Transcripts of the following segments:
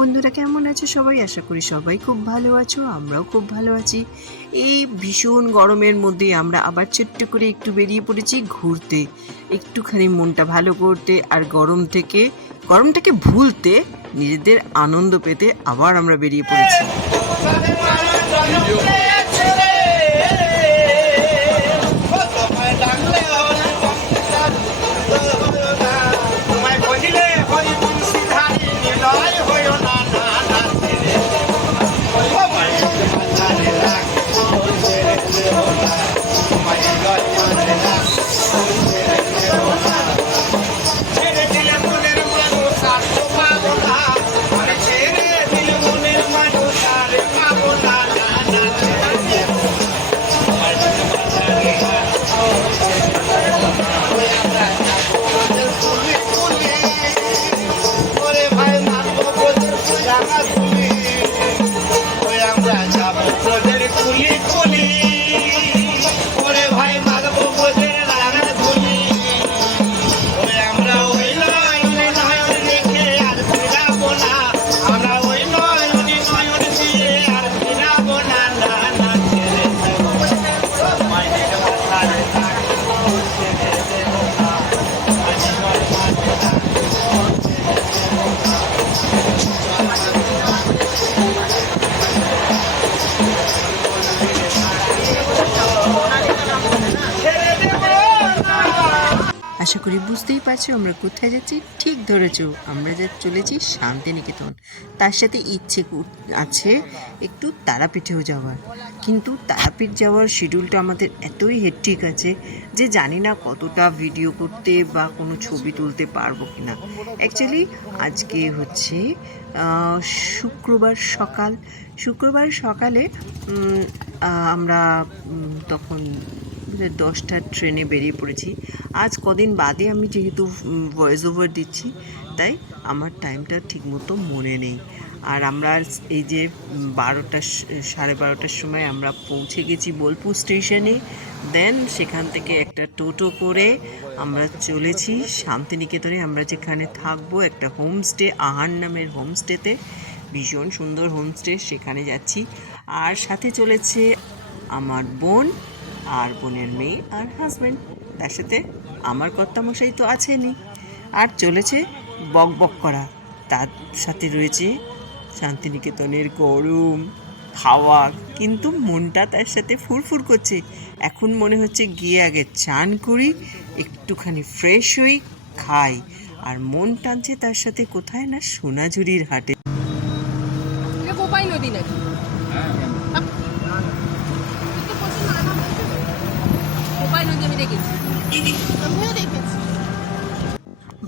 বন্ধুরা, কেমন আছো সবাই? আশা করি সবাই খুব ভালো আছো, আমরাও খুব ভালো আছি। এই ভীষণ গরমের মধ্যে আমরা আবার ছোট্ট করে একটু বেরিয়ে পড়েছি ঘুরতে। একটুখানি মনটা ভালো করতে আর গরম থেকে, গরমটাকে ভুলতে নিজেদের আনন্দ পেতে আবার আমরা বেরিয়ে পড়েছি। পারছ আমরা কোথায় যাচ্ছি? ঠিক ধরেছো, আমরা যা চলেছি শান্তিনিকেতন। তার সাথে ইচ্ছে আছে একটু তারাপীঠেও যাওয়ার। কিন্তু তারাপীঠ যাওয়ার শিডিউলটা আমাদের এতই হেট্রিক আছে যে জানি না কতটা ভিডিও করতে বা কোনো ছবি তুলতে পারব কি না অ্যাকচুয়ালি আজকে হচ্ছে শুক্রবার সকাল। শুক্রবার সকালে আমরা তখন দশটার ট্রেনে বেরিয়ে পড়েছি। আজ কদিন বাদে আমি যেহেতু ভয়েস ওভার দিচ্ছি, তাই আমার টাইমটা ঠিকমতো মনে নেই। আর আমরা এই যে বারোটা সাড়ে বারোটার সময় আমরা পৌঁছে গেছি বোলপুর স্টেশনে দেন সেখান থেকে একটা টোটো করে আমরা চলেছি শান্তিনিকেতনে। আমরা যেখানে থাকব একটা হোমস্টে আহার নামের হোমস্টেতে ভীষণ সুন্দর হোমস্টে সেখানে যাচ্ছি। আর সাথে চলেছে আমার বোন আর বোনের মেয়ে আর হাজব্যান্ড তার সাথে আমার কর্তামশাই তো আছেনই। আর চলেছে বক বক করা। তার সাথে রয়েছে শান্তিনিকেতনের গরম হাওয়া কিন্তু মনটা তার সাথে ফুরফুর করছে। এখন মনে হচ্ছে গিয়ে আগে চান করি, একটুখানি ফ্রেশ হই, খাই। আর মন টানছে তার সাথে কোথায় না সোনাঝুরির হাটে। কোপাই নদী নাকি কোপাই নদী আমি দেখেছি। আমিও দেখেছি।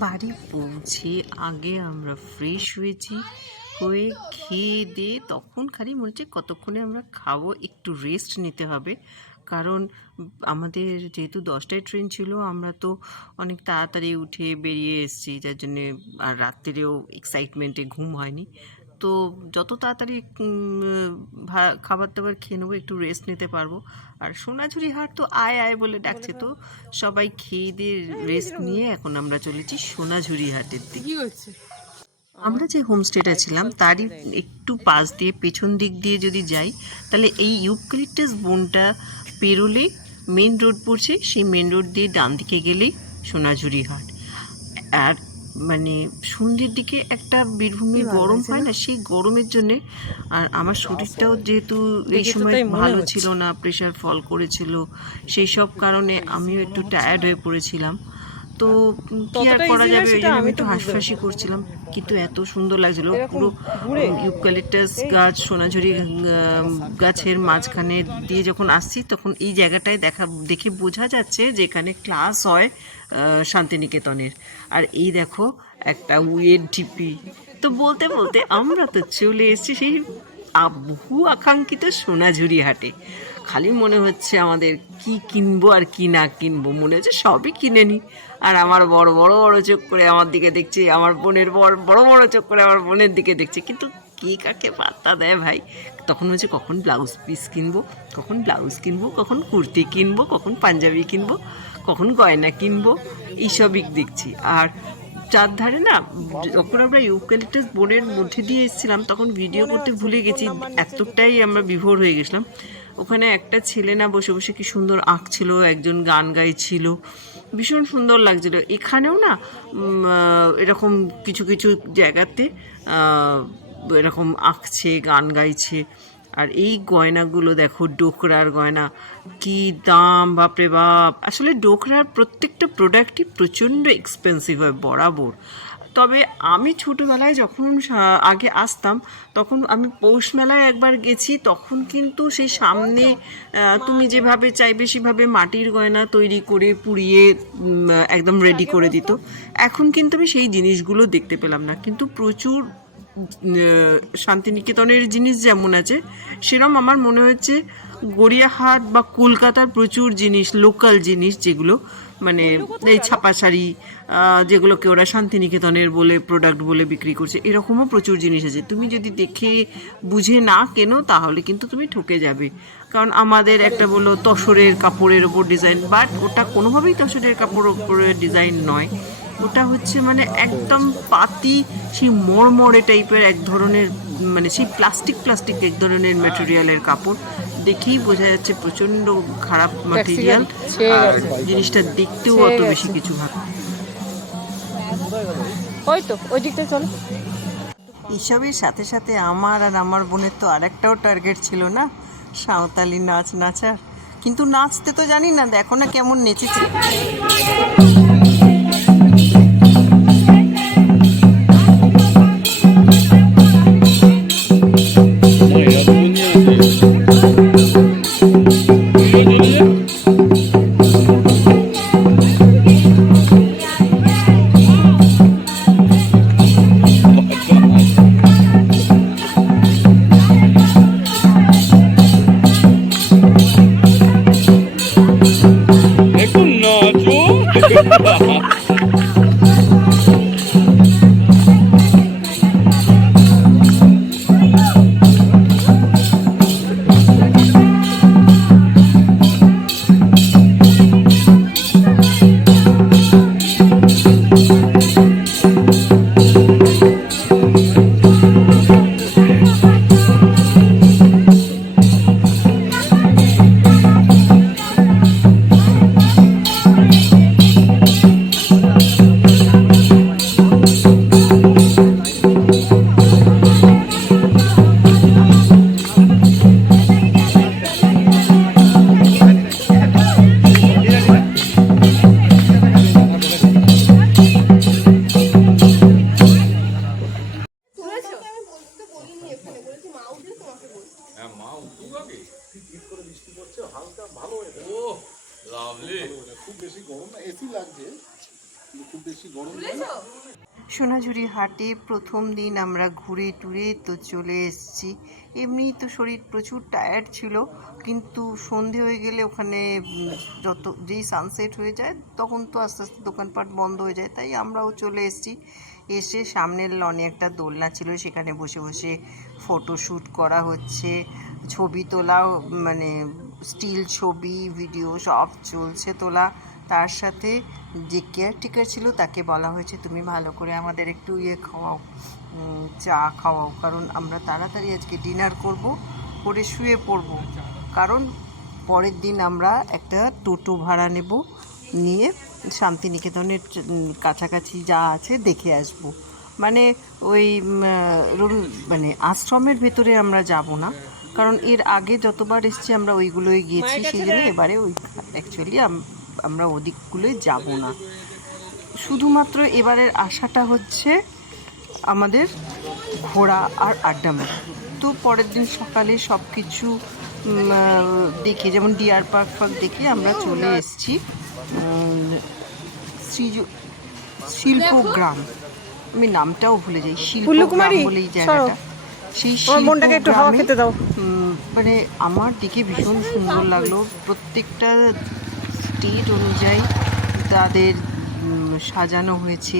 বাড়ি পৌঁছে আগে আমরা ফ্রেশ হয়েছি হয়ে খেয়ে দিয়ে তখন খালি মনে হচ্ছে কতক্ষণে আমরা খাব একটু রেস্ট নিতে হবে। কারণ আমাদের যেহেতু দশটায় ট্রেন ছিল আমরা তো অনেক তাড়াতাড়ি উঠে বেরিয়ে এসেছি যার জন্যে আর রাত্রিরেও এক্সাইটমেন্টে ঘুম হয়নি। তো যত তাড়াতাড়ি খাবার দাবার খেয়ে নেব একটু রেস্ট নিতে পারব। আর সোনাঝুরি হাট তো আয় আয় বলে ডাকছে তো। সবাই খেয়ে দিয়ে রেস্ট নিয়ে এখন আমরা চলেছি সোনাঝুরি হাটের দিকে। আমরা যে হোমস্টেটা ছিলাম তারই একটু পাশ দিয়ে পেছন দিক দিয়ে যদি যাই তাহলে এই ইউক্লিপটাস বনটা পেরোলে মেন রোড পড়ছে সেই মেন রোড দিয়ে ডান দিকে গেলেই সোনাঝুরি হাট। আর মানে সন্ধ্যের দিকে একটা বীরভূমি গরম হয় না? সেই গরমের জন্যে আর আমার শরীরটাও যেহেতু এই সময় ভালো ছিল না প্রেশার ফল করেছিল। সেই সব কারণে আমিও একটু টায়ার্ড হয়ে পড়েছিলাম। তো কি আর করা যাবে ওই জন্য আমি একটু তো বুঝতে করছিলাম। কিন্তু এত সুন্দর লাগছিল। পুরো ঘুরে ইউক্যালিপটাস গাছ সোনাঝুরি গাছের মাঝখানে দিয়ে যখন আসছি তখন এই জায়গাটায় দেখা দেখে বোঝা যাচ্ছে যে এখানে ক্লাস হয় শান্তিনিকেতনের। আর এই দেখো একটা উইয়ের ঢিপি তো বলতে বলতে আমরা তো চলে এসেছি সেই বহু আকাঙ্ক্ষিত সোনাঝুরি হাটে। খালি মনে হচ্ছে আমাদের কি কিনবো আর কি না কিনবো। মনে হচ্ছে সবই কিনে নি। আর আমার বড় বড় বড় চোখ করে আমার দিকে দেখছে, আমার বোনের বড় বড় বড় চোখ করে আমার বোনের দিকে দেখছে। কিন্তু কে কাকে পাত্তা দেয় ভাই? তখন হচ্ছে কখন ব্লাউজ পিস কিনবো, কখন ব্লাউজ কিনবো, কখন কুর্তি কিনবো, কখন পাঞ্জাবি কিনবো, কখন গয়না কিনবো এইসবই দেখছি। আর চারধারে না, যখন আমরা ইউক্যালিপটাস বোর্ডের মধ্যে দিয়ে এসেছিলাম, তখন ভিডিও করতে ভুলে গেছি, এতটাই আমরা বিভোর হয়ে গেছিলাম। ওখানে একটা ছেলে না বসে বসে কি সুন্দর আঁকছিল, একজন গান গাইছিল। ভীষণ সুন্দর লাগছিল। এখানেও না এরকম কিছু কিছু জায়গাতে এরকম আঁকছে, গান গাইছে। আর এই গয়নাগুলো দেখো, ডোকরার গয়না, কি দাম, বাপরে বাপ! আসলে ডোকরার প্রত্যেকটা প্রোডাক্টই প্রচণ্ড এক্সপেন্সিভ হয়, বরাবর। তবে আমি ছোটোবেলায় যখন আগে আসতাম তখন আমি পৌষ মেলায় একবার গেছি তখন কিন্তু সেই সামনে তুমি যেভাবে চাইবে সেভাবে মাটির গয়না তৈরি করে পুড়িয়ে একদম রেডি করে দিত। এখন কিন্তু আমি সেই জিনিসগুলো দেখতে পেলাম না। কিন্তু প্রচুর শান্তিনিকেতনের জিনিস যেমন আছে সেরম আমার মনে হচ্ছে গড়িয়াহাট বা কলকাতার প্রচুর জিনিস লোকাল জিনিস যেগুলো মানে এই ছাপা শাড়ি যেগুলোকে ওরা শান্তিনিকেতনের বলে প্রোডাক্ট বলে বিক্রি করছে এরকমও প্রচুর জিনিস আছে। তুমি যদি দেখে বুঝে না কেনো তাহলে কিন্তু তুমি ঠকে যাবে। কারণ আমাদের একটা বলল তসরের কাপড়ের ওপর ডিজাইন বাট ওটা কোনোভাবেই তসরের কাপড়ের ওপরে ডিজাইন নয়। ওটা হচ্ছে মানে একদম পাতি সেই মরমরে টাইপের এক ধরনের মানে সেই প্লাস্টিক প্লাস্টিক এক ধরনের ম্যাটেরিয়ালের কাপড়। দেখেই বোঝা যাচ্ছে প্রচণ্ড খারাপ ম্যাটেরিয়াল আর জিনিসটা দেখতেও অত বেশি কিছু ভালো ওই তো ওই দিকটা চলো। এসবের সাথে সাথে আমার আর আমার বোনের তো আরেকটাও টার্গেট ছিল না সাঁওতালি নাচ নাচার। কিন্তু নাচতে তো জানি না দেখো না কেমন নেচেছে। Ha ha ha! সোনাঝুরি প্রথম দিন আমরা ঘুরে টুরে তো চলে এসেছি। এমনি তো শরীর প্রচুর টায়ার্ড ছিল, কিন্তু সন্ধে হয়ে গেলে ওখানে যত, যেই সানসেট হয়ে যায়, তখন তো আস্তে আস্তে দোকানপাট বন্ধ হয়ে যায়, তাই আমরাও চলে এসেছি। এসে সামনের লনে একটা দোলনা ছিল, সেখানে বসে বসে ফটোশ্যুট করা হচ্ছে, ছবি তোলাও মানে স্টিল ছবি ভিডিও সব চলছে তোলা। তার সাথে যে কেয়ারটেকার ছিল তাকে বলা হয়েছে তুমি ভালো করে আমাদের একটু ইয়ে খাওয়াও চা খাওয়াও কারণ আমরা তাড়াতাড়ি আজকে ডিনার করব করে শুয়ে পড়ব। কারণ পরের দিন আমরা একটা টোটো ভাড়া নেব নিয়ে শান্তিনিকেতনের কাছাকাছি যা আছে দেখে আসব। মানে ওই মানে আশ্রমের ভেতরে আমরা যাব না কারণ এর আগে যতবার এসেছি আমরা ওইগুলোই গিয়েছি সেই জন্য এবারে ওই অ্যাকচুয়ালি আমরা ওদিকগুলোই যাব না। শুধুমাত্র এবারের আশাটা হচ্ছে আমাদের ঘোরা আর আড্ডা মেলা তো পরের দিন সকালে সব কিছু দেখে যেমন ডিয়ার পার্ক ফার্ক দেখে আমরা চলে এসেছি শিল্পগ্রাম। আমি নামটাও ভুলে যাই শিল্পগ্রাম কুমারী, বলেই জায়গাটা। সেই আমার মনটাকে একটু হাওয়া খেতে দাও। মানে আমার দিকে ভীষণ সুন্দর লাগল। প্রত্যেকটা স্টেট অনুযায়ী তাদের সাজানো হয়েছে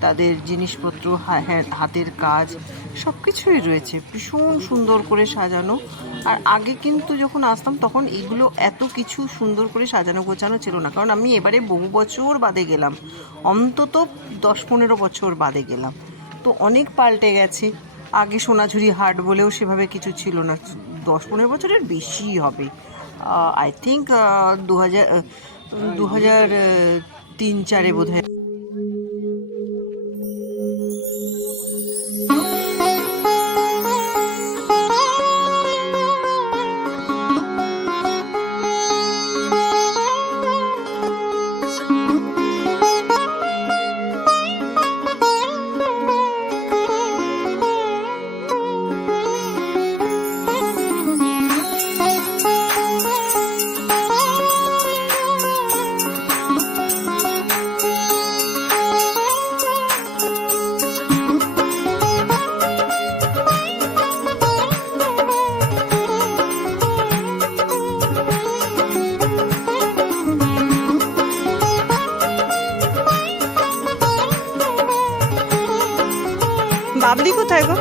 তাদের জিনিসপত্র হ্যাঁ, হাতের কাজ সব কিছুই রয়েছে। ভীষণ সুন্দর করে সাজানো। আর আগে কিন্তু যখন আসতাম তখন এগুলো এত কিছু সুন্দর করে সাজানো গোছানো ছিল না। কারণ আমি এবারে বহু বছর বাদে গেলাম। অন্তত দশ পনেরো বছর বাদে গেলাম। তো অনেক পাল্টে গেছে। আগে সোনাঝুরি হাট বলেও সেভাবে কিছু ছিল না। দশ পনেরো বছরের বেশি হবে। আই থিঙ্ক দু হাজার দু হাজার তিন চারে বোধ হয় বাবলি কোথায় গো?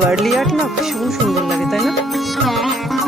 ওয়ার্লি আর্ট না ভীষণ সুন্দর লাগে তাই না? হ্যাঁ।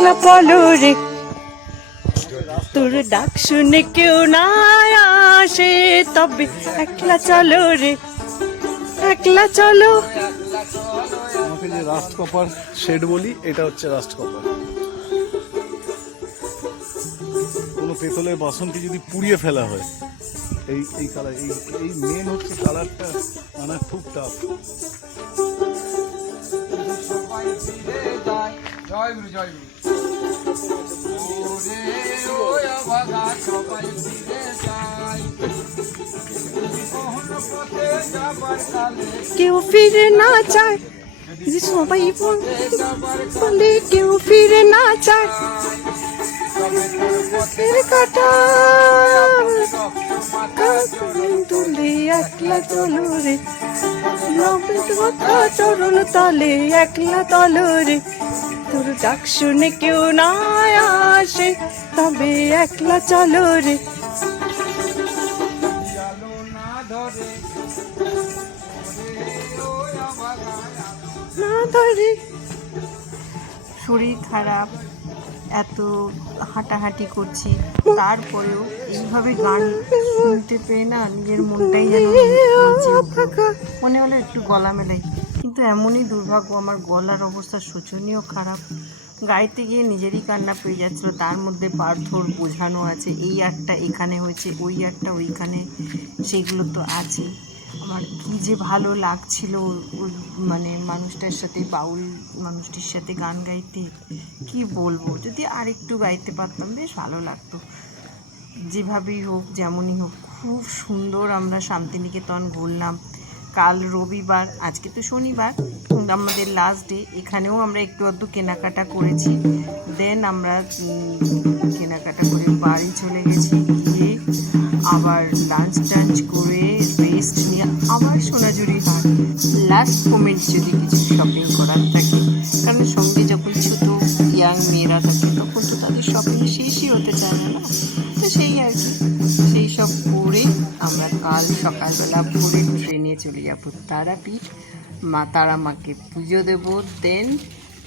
একলা বলো রে। তোর ডাক শুনে কেউ না আসে তবে একলা চলো রে। একলা চলো। আমাকে যে রাস্ট কপার শেড বলি এটা হচ্ছে রাস্ট কপার। কোনো পেতলের বাসনকে যদি পুড়িয়ে ফেলা হয় এই এই কালার এই এই মেন হচ্ছে কালারটা আনা খুব টাফ জয় গুরু জয় গুরু। কেউ ফিরে না চায়, যে সবাই বল- কেউ ফিরে না চায়। তবে তোর পথে ফিরে কাটা তুলে একলা চলো রে। চরণ তলে একলা তলো রে। তোর ডাক শুনে কেউ না আসে তবে একলা চলো রে। না ধরে। শরীর খারাপ এত হাঁটাহাঁটি করছি তারপরেও এইভাবে গান শুনতে পেয়ে না নিজের মনটাই যেন মনে হলো একটু গলা মেলাই কিন্তু এমনই দুর্ভাগ্য, আমার গলার অবস্থা শোচনীয় খারাপ। গাইতে গিয়ে নিজেরই কান্না পেয়ে যাচ্ছিল, তার মধ্যে পার্থর বোঝানো আছে, এই একটা এখানে হয়েছে, ওই একটা ওইখানে, সেগুলো তো আছে আমার কি যে ভালো লাগছিল ওই মানে মানুষটার সাথে, বাউল মানুষটির সাথে গান গাইতে, কি বলব? যদি আরেকটু গাইতে পারতাম, বেশ ভালো লাগতো। যেভাবেই হোক, যেমনই হোক, খুব সুন্দর আমরা শান্তিনিকেতন ঘুরলাম। কাল রবিবার, আজকে তো শনিবার আমাদের লাস্ট ডে এখানেও আমরা একটু আধটু কেনাকাটা করেছি। দেন আমরা কেনাকাটা করে বাড়ি চলে গেছি, গিয়ে আবার লাঞ্চ টাঞ্চ করে রেস্ট নিয়ে আবার সোনাঝুরি হাট। লাস্ট মোমেন্ট যদি কিছু শপিং করার থাকে, কারণ সঙ্গে যখন ছোটো ইয়াং মেয়েরা থাকে, তখন তো তাদের শপিং শেষই হতে চায় না না? তো সেই আর কি। সেই সব করে আমরা কাল সকালবেলা ভোরে ট্রেনে চলে যাব তারাপীঠ। মা তারা মাকে পুজো দেবো দেন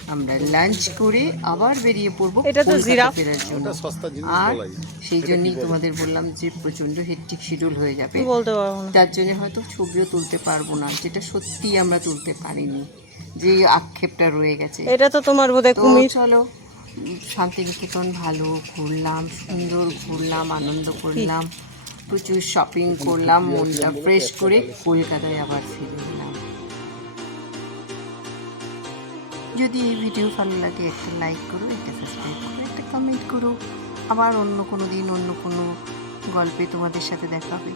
আমরা লাঞ্চ করে আবার বেরিয়ে পড়ব। ফেরার জন্য। ওটা সস্তা জিনিস আর সেই জন্যই তোমাদের বললাম যে প্রচণ্ড হেট্টিক শিডিউল হয়ে যাবে। কি বলতে পারব না। তার জন্য হয়তো ছবিও তুলতে পারব না যেটা সত্যি আমরা তুলতে পারিনি। যে আক্ষেপটা রয়ে গেছে। এটা তো তোমার বোধহয় তো কুমির। চলো শান্তিনিকেতন ভালো ঘুরলাম সুন্দর ঘুরলাম আনন্দ করলাম। প্রচুর শপিং করলাম, মনটা ফ্রেশ করে কলকাতায় আবার ফিরে এলাম। যদি এই ভিডিও ভালো লাগে, একটা লাইক করো, একটা সাবস্ক্রাইব করো, একটা কমেন্ট করো। আবার অন্য কোনো দিন অন্য কোনো গল্পে তোমাদের সাথে দেখা হবে।